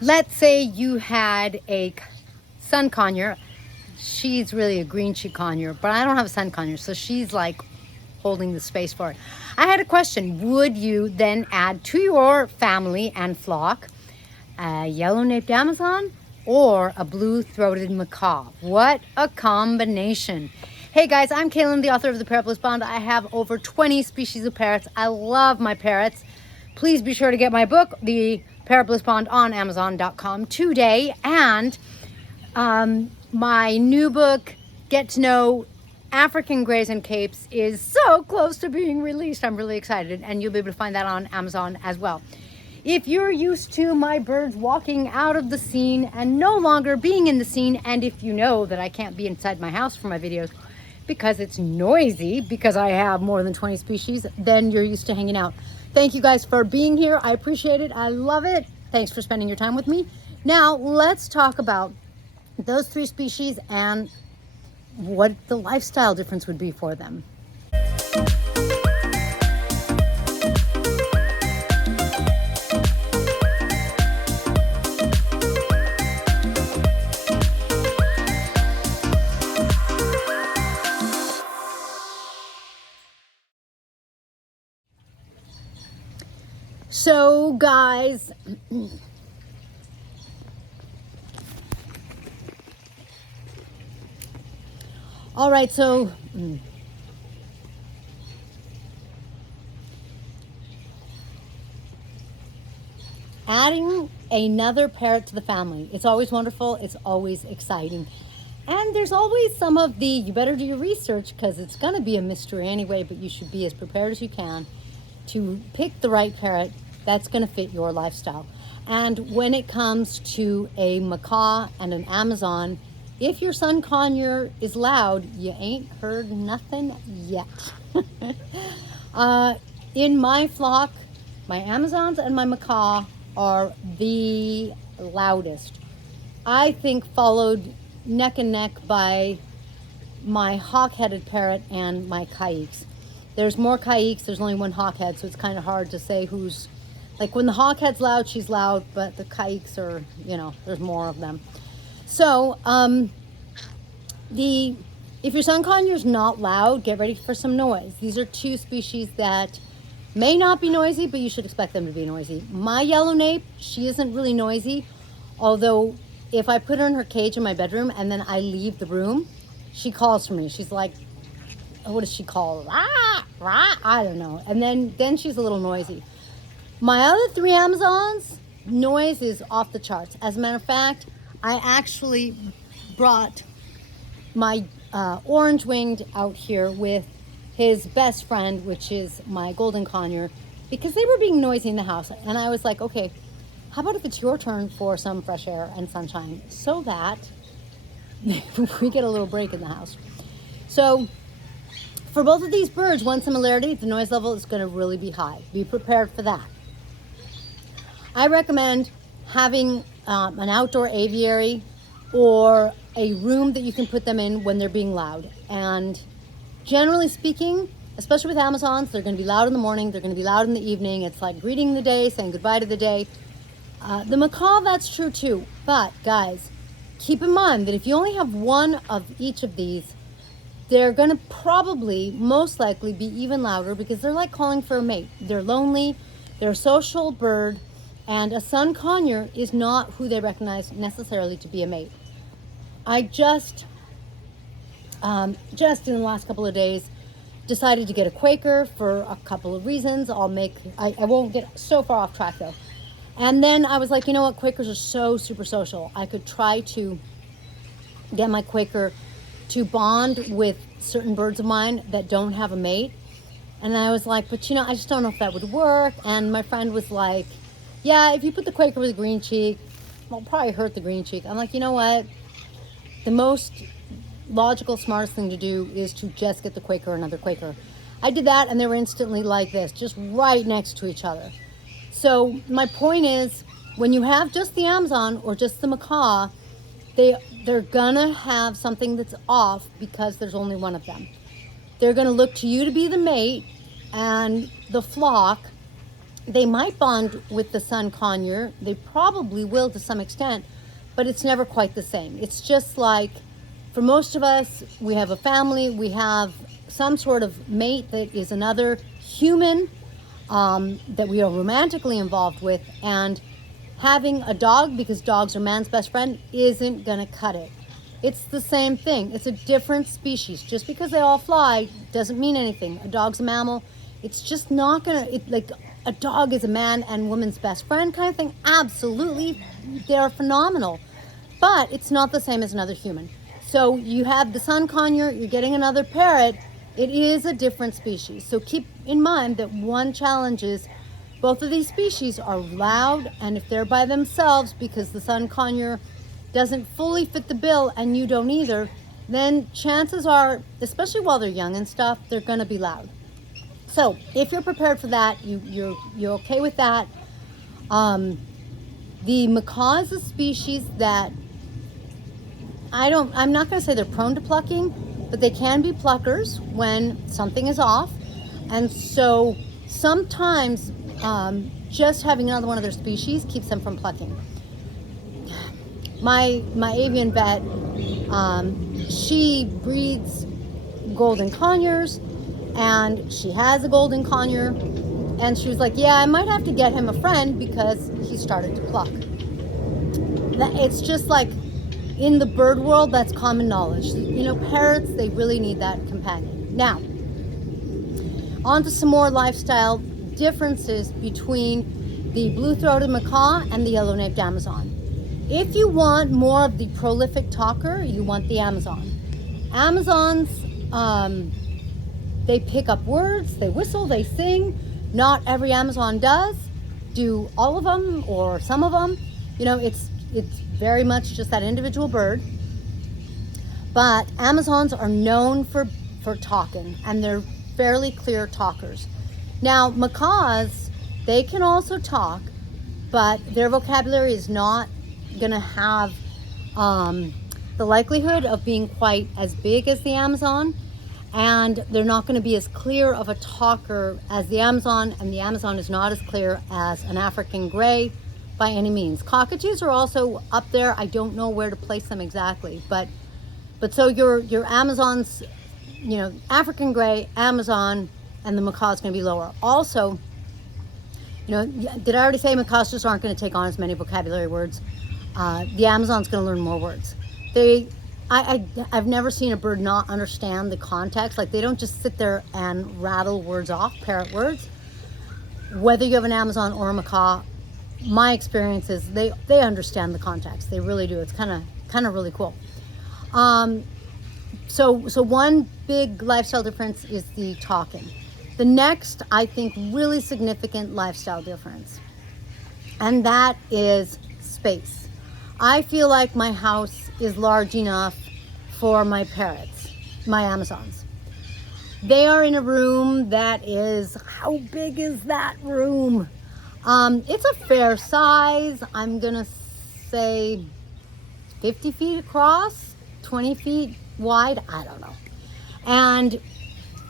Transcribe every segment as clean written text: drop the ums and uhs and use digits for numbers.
let's say you had a sun conure. She's really a green cheek conure, but I don't have a sun conure, so she's like holding the space for it. I had a question. Would you then add to your family and flock a yellow-naped Amazon or a blue-throated macaw? What a combination. Hey guys, I'm Kaylin, the author of the Parrot Bliss Bond. I have over 20 species of parrots. I love my parrots. Please be sure to get my book, The Parrot Bliss Bond, on Amazon.com today. And my new book, Get to Know African Greys and Capes, is so close to being released. I'm really excited, and you'll be able to find that on Amazon as well. If you're used to my birds walking out of the scene and no longer being in the scene, and if you know that I can't be inside my house for my videos because it's noisy, because I have more than 20 species, then you're used to hanging out. Thank you guys for being here. I appreciate it. I love it. Thanks for spending your time with me. Now, let's talk about those 3 species and what the lifestyle difference would be for them. So guys, all right, so adding another parrot to the family, it's always wonderful, it's always exciting. And there's always some of the, you better do your research because it's going to be a mystery anyway, but you should be as prepared as you can to pick the right parrot that's going to fit your lifestyle. And when it comes to a macaw and an Amazon, if your sun conure is loud, you ain't heard nothing yet. In my flock, my Amazons and my macaw are the loudest. I think followed neck and neck by my hawk-headed parrot and my caiques. There's more caiques, there's only one hawk-head, so it's kind of hard to say who's, like when the hawk-head's loud, she's loud, but the caiques are, you know, there's more of them. So, if your sun conure's not loud, get ready for some noise. These are 2 species that may not be noisy, but you should expect them to be noisy. My yellow nape, she isn't really noisy, although if I put her in her cage in my bedroom and then I leave the room, she calls for me. She's like, what does she call? Rah, rah, I don't know. And then she's a little noisy. My other 3 Amazons, noise is off the charts. As a matter of fact, I actually brought my orange-winged out here with his best friend, which is my golden conure, because they were being noisy in the house. And I was like, okay, how about if it's your turn for some fresh air and sunshine so that we get a little break in the house. So for both of these birds, one similarity, the noise level is going to really be high. Be prepared for that. I recommend having an outdoor aviary or a room that you can put them in when they're being loud. And generally speaking, especially with Amazons, they're going to be loud in the morning, they're going to be loud in the evening. It's like greeting the day, saying goodbye to the day. The macaw, that's true too. But guys, keep in mind that if you only have one of each of these, they're going to probably, most likely, be even louder because they're like calling for a mate. They're lonely, they're a social bird, and a sun conure is not who they recognize necessarily to be a mate. I just in the last couple of days, decided to get a Quaker for a couple of reasons. I won't get so far off track though. And then I was like, you know what, Quakers are so super social. I could try to get my Quaker to bond with certain birds of mine that don't have a mate. And I was like, but you know, I just don't know if that would work. And my friend was like, yeah, if you put the Quaker with a green cheek, it'll probably hurt the green cheek. I'm like, you know what? The most logical, smartest thing to do is to just get the Quaker or another Quaker. I did that and they were instantly like this, just right next to each other. So my point is, when you have just the Amazon or just the macaw, they're gonna have something that's off because there's only one of them. They're gonna look to you to be the mate, and the flock They might bond with the sun conure. They probably will to some extent, but it's never quite the same. It's just like, for most of us, we have a family, we have some sort of mate that is another human that we are romantically involved with, and having a dog, because dogs are man's best friend, isn't gonna cut it. It's the same thing. It's a different species. Just because they all fly doesn't mean anything. A dog's a mammal. It's just not gonna, like, a dog is a man and woman's best friend kind of thing. Absolutely, they're phenomenal. But it's not the same as another human. So you have the sun conure, you're getting another parrot. It is a different species. So keep in mind that one challenge is both of these species are loud, and if they're by themselves because the sun conure doesn't fully fit the bill and you don't either, then chances are, especially while they're young and stuff, they're gonna be loud. So if you're prepared for that, you're okay with that. The macaw is a species that I'm not gonna say they're prone to plucking, but they can be pluckers when something is off. And so sometimes just having another one of their species keeps them from plucking. My avian vet, she breeds golden conures, and she has a golden conure, and she was like, yeah, I might have to get him a friend because he started to pluck. It's just like, in the bird world, that's common knowledge. You know, parrots, they really need that companion. Now, on to some more lifestyle differences between the blue-throated macaw and the yellow-naped Amazon. If you want more of the prolific talker, you want the Amazon. Amazons, they pick up words, they whistle, they sing. Not every Amazon does. Do all of them or some of them? You know, it's very much just that individual bird. But Amazons are known for talking, and they're fairly clear talkers. Now, macaws, they can also talk, but their vocabulary is not gonna have the likelihood of being quite as big as the Amazon, and they're not going to be as clear of a talker as the Amazon, and the Amazon is not as clear as an African gray by any means. Cockatoos are also up there. I don't know where to place them exactly, but so your Amazons, you know, African gray, Amazon, and the macaw is going to be lower. Also, you know, did I already say macaws just aren't going to take on as many vocabulary words? The Amazon's going to learn more words. I've never seen a bird not understand the context. Like, they don't just sit there and rattle words off, parrot words. Whether you have an Amazon or a macaw, my experience is they understand the context. They really do. It's kind of really cool. So one big lifestyle difference is the talking. The next, I think, really significant lifestyle difference, and that is space. I feel like my house is large enough for my parrots, my Amazons. They are in a room that is, how big is that room? It's a fair size. I'm gonna say 50 feet across, 20 feet wide, I don't know. And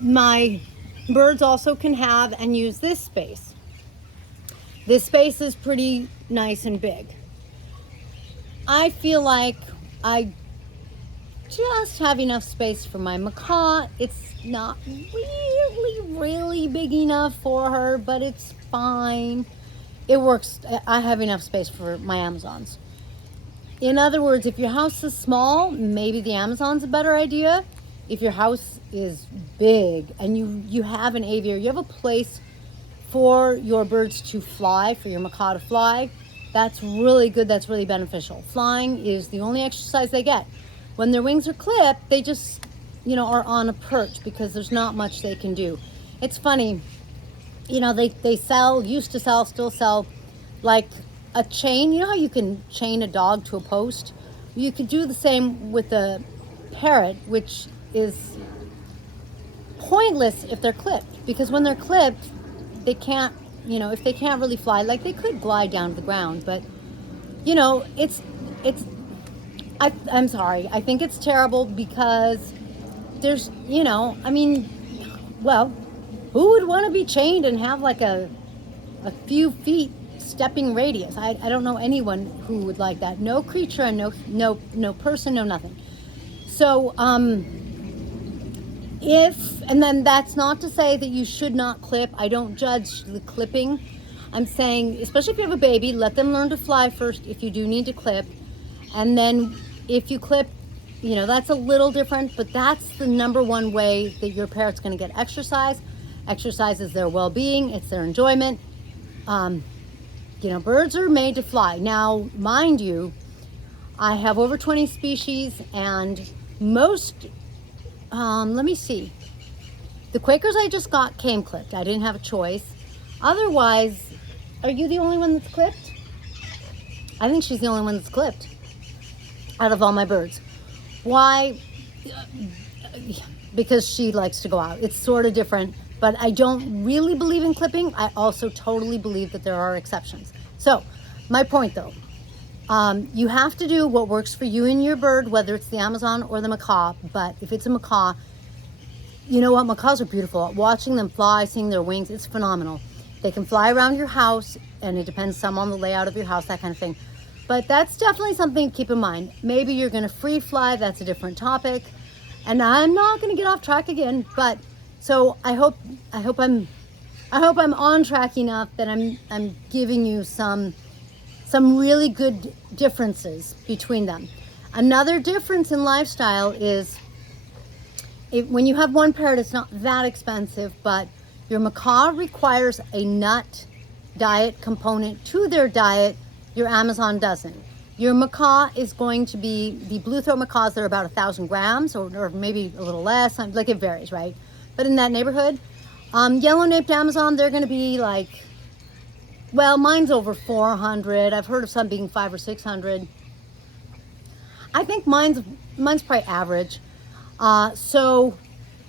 my birds also can have and use this space. This space is pretty nice and big. I feel like I just have enough space for my macaw. It's not really big enough for her, but it's fine. It works. I have enough space for my Amazons. In other words, if your house is small, maybe the Amazon's a better idea. If your house is big and you have an aviary, you have a place for your birds to fly, for your macaw to fly, that's really good. That's really beneficial. Flying is the only exercise they get. When their wings are clipped, they just, you know, are on a perch because there's not much they can do. It's funny, you know, they used to sell, still sell, like a chain. You know how you can chain a dog to a post? You could do the same with a parrot, which is pointless if they're clipped, because when they're clipped, they can't, you know, if they can't really fly, like they could glide down to the ground, but you know, I'm sorry, I think it's terrible because there's, you know, I mean, well, who would want to be chained and have like a a few feet stepping radius. I don't know anyone who would like that. No creature and no person, no nothing. So and then that's not to say that you should not clip. I don't judge the clipping. I'm saying, especially if you have a baby, let them learn to fly first if you do need to clip. And then if you clip, that's a little different, but that's the number one way that your parrot's going to get exercise. Exercise is their well-being, it's their enjoyment. Birds are made to fly. Now, mind you, I have over 20 species, and most, let me see. The Quakers I just got came clipped. I didn't have a choice. Otherwise, are you the only one that's clipped? I think she's the only one that's clipped out of all my birds. Why? Because she likes to go out. It's sort of different, but I don't really believe in clipping. I also totally believe that there are exceptions. So my point though, you have to do what works for you and your bird, whether it's the Amazon or the macaw. But if it's a macaw, you know what? Macaws are beautiful. Watching them fly, seeing their wings, it's phenomenal. They can fly around your house, and it depends some on the layout of your house, that kind of thing. But that's definitely something to keep in mind. Maybe you're going to free fly. That's a different topic. And I'm not going to get off track again. But so I hope I'm on track enough that I'm giving you some really good differences between them. Another difference in lifestyle is when you have one parrot, it's not that expensive, but your macaw requires a nut diet component to their diet. Your Amazon doesn't. Your macaw is going to be, the blue throat macaws, they're about 1,000 grams or maybe a little less, like it varies, right? But in that neighborhood. Yellow-naped Amazon, they're going to be like, well, mine's over 400. I've heard of some being 500 or 600. I think mine's probably average. So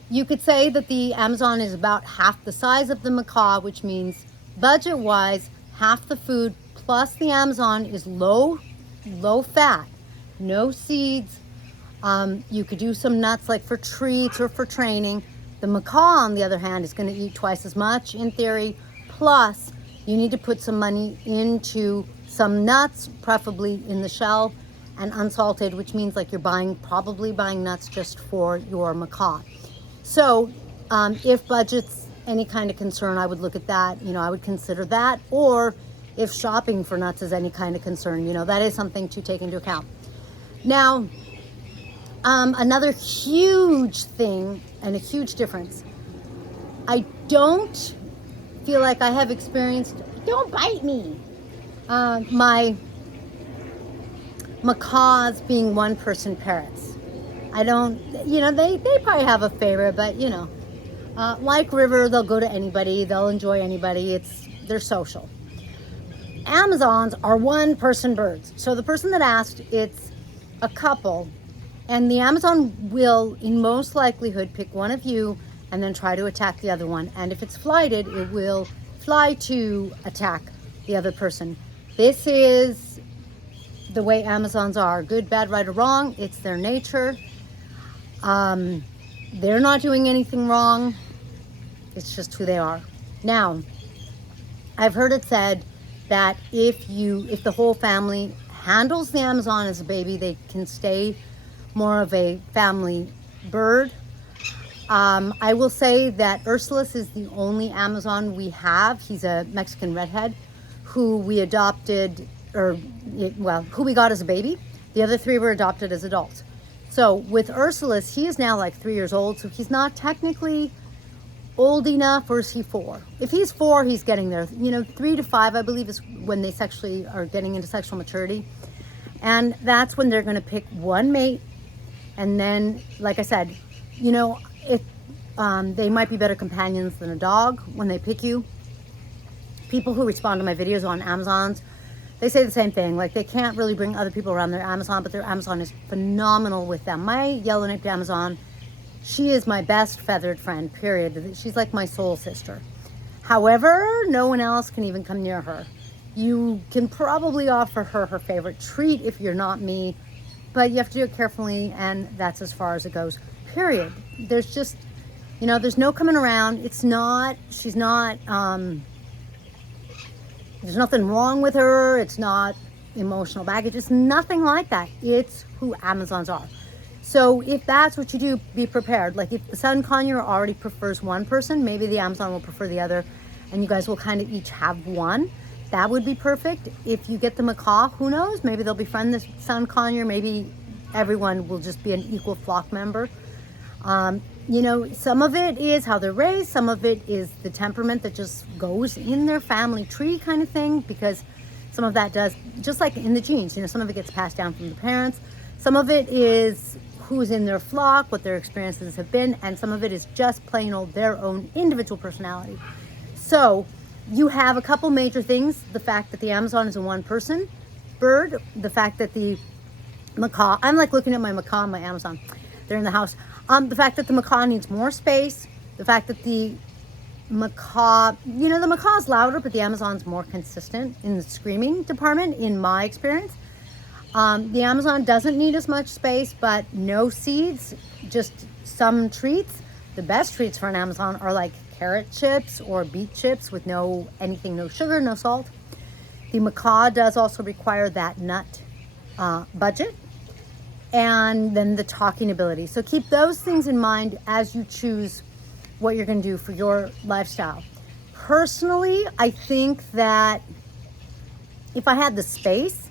you could say that the Amazon is about half the size of the macaw, which means budget-wise, half the food plus the Amazon is low fat, no seeds. You could do some nuts like for treats or for training. The macaw, on the other hand, is going to eat twice as much in theory. Plus, you need to put some money into some nuts, preferably in the shell and unsalted, which means like you're probably buying nuts just for your macaw. So if budget's any kind of concern, I would look at that. I would consider that. Or if shopping for nuts is any kind of concern, that is something to take into account. Now, another huge thing and a huge difference. I don't feel like I have experienced, don't bite me, my macaws being one-person parrots. I don't, they probably have a favorite, but like River, they'll go to anybody, they'll enjoy anybody, they're social. Amazons are one-person birds. So the person that asked, it's a couple, and the Amazon will, in most likelihood, pick one of you and then try to attack the other one. And if it's flighted, it will fly to attack the other person. This is the way Amazons are. Good, bad, right, or wrong. It's their nature. They're not doing anything wrong. It's just who they are. Now, I've heard it said that if the whole family handles the Amazon as a baby, they can stay more of a family bird. I will say that Ursulus is the only Amazon we have. He's a Mexican redhead who we adopted, who we got as a baby. The other three were adopted as adults. So with Ursulus, he is now like 3 years old, so he's not technically old enough, or is he 4? If he's 4, he's getting there. 3 to 5, I believe, is when they sexually are getting into sexual maturity. And that's when they're going to pick one mate. And then, like I said, they might be better companions than a dog when they pick you. People who respond to my videos on Amazons, they say the same thing. Like, they can't really bring other people around their Amazon, but their Amazon is phenomenal with them. My yellow-naped Amazon, she is my best feathered friend, period. She's like my soul sister. However, no one else can even come near her. You can probably offer her her favorite treat if you're not me, but you have to do it carefully, and that's as far as it goes, period. There's just, there's no coming around. She's not, there's nothing wrong with her. It's not emotional baggage. It's nothing like that. It's who Amazons are. So if that's what you do, be prepared. Like if the Sun Conure already prefers one person, maybe the Amazon will prefer the other, and you guys will kind of each have one. That would be perfect. If you get the macaw, who knows? Maybe they'll befriend the Sun Conure. Maybe everyone will just be an equal flock member. You know, some of it is how they're raised. Some of it is the temperament that just goes in their family tree kind of thing, because some of that does, just like in the genes, you know, some of it gets passed down from the parents. Some of it is who's in their flock, what their experiences have been, and some of it is just plain old their own individual personality. So you have a couple major things: the fact that the Amazon is a one-person bird, the fact that the macaw, I'm like looking at my macaw and my Amazon, they're in the house. The fact that the macaw needs more space, the fact that the macaw, you know, the macaw is louder, but the Amazon's more consistent in the screaming department, in my experience. The Amazon doesn't need as much space, but no seeds, just some treats. The best treats for an Amazon are like carrot chips or beet chips with no sugar, no salt. The macaw does also require that nut budget, and then the talking ability. So keep those things in mind as you choose what you're going to do for your lifestyle. Personally, I think that if I had the space,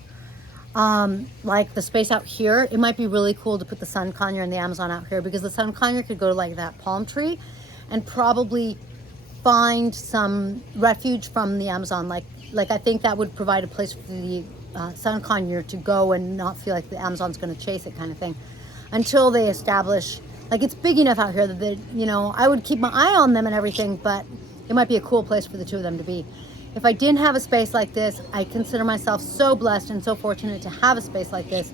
like the space out here, it might be really cool to put the Sun Conure and the Amazon out here, because the Sun Conure could go to like that palm tree and probably find some refuge from the Amazon. Like I think that would provide a place for the Sun Conure to go and not feel like the Amazon's going to chase it, kind of thing, until they establish, like, it's big enough out here that they, you know, I would keep my eye on them and everything, but it might be a cool place for the two of them to be. If I didn't have a space like this, I consider myself so blessed and so fortunate to have a space like this.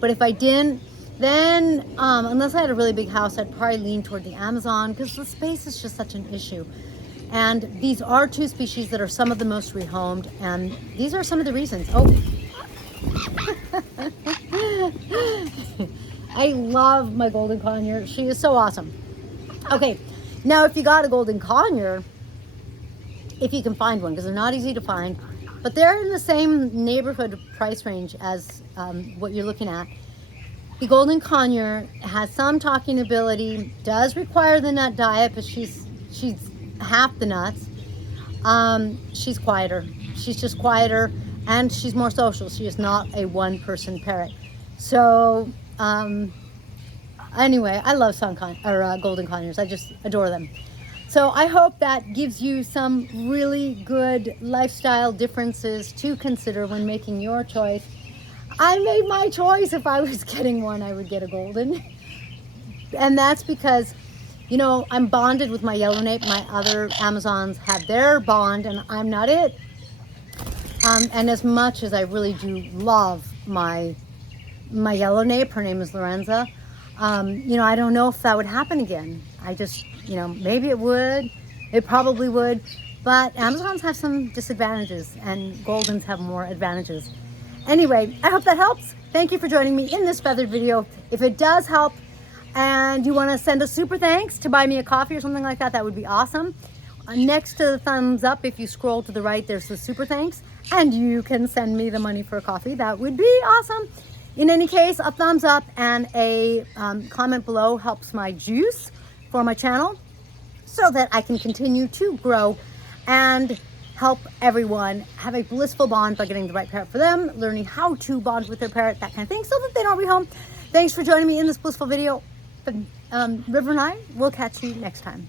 But if I didn't, then unless I had a really big house, I'd probably lean toward the Amazon, because the space is just such an issue. And these are two species that are some of the most rehomed, and these are some of the reasons. Oh, I love my golden conure. She is so awesome. Okay, now if you got a golden conure, if you can find one, because they're not easy to find, but they're in the same neighborhood price range as what you're looking at. The golden conure has some talking ability, does require the nut diet, but she's half the nuts. She's quieter. She's just quieter, and she's more social. She is not a one-person parrot. So anyway, I love golden conures. I just adore them. So I hope that gives you some really good lifestyle differences to consider when making your choice. I made my choice. If I was getting one, I would get a golden. And that's because, you know, I'm bonded with my yellow nape. My other Amazons have their bond, and I'm not it. And as much as I really do love my yellow nape, her name is Lorenza, you know, I don't know if that would happen again. I just, you know, maybe it would. It probably would. But Amazons have some disadvantages, and Goldens have more advantages. Anyway, I hope that helps. Thank you for joining me in this feathered video. If it does help, and you want to send a super thanks to buy me a coffee or something like that, that would be awesome. Next to the thumbs up, if you scroll to the right, there's the super thanks, and you can send me the money for a coffee. That would be awesome. In any case, a thumbs up and a comment below helps my juice for my channel, so that I can continue to grow and help everyone have a blissful bond by getting the right parrot for them, learning how to bond with their parrot, that kind of thing, so that they don't rehome. Thanks for joining me in this blissful video. River and I will catch you next time.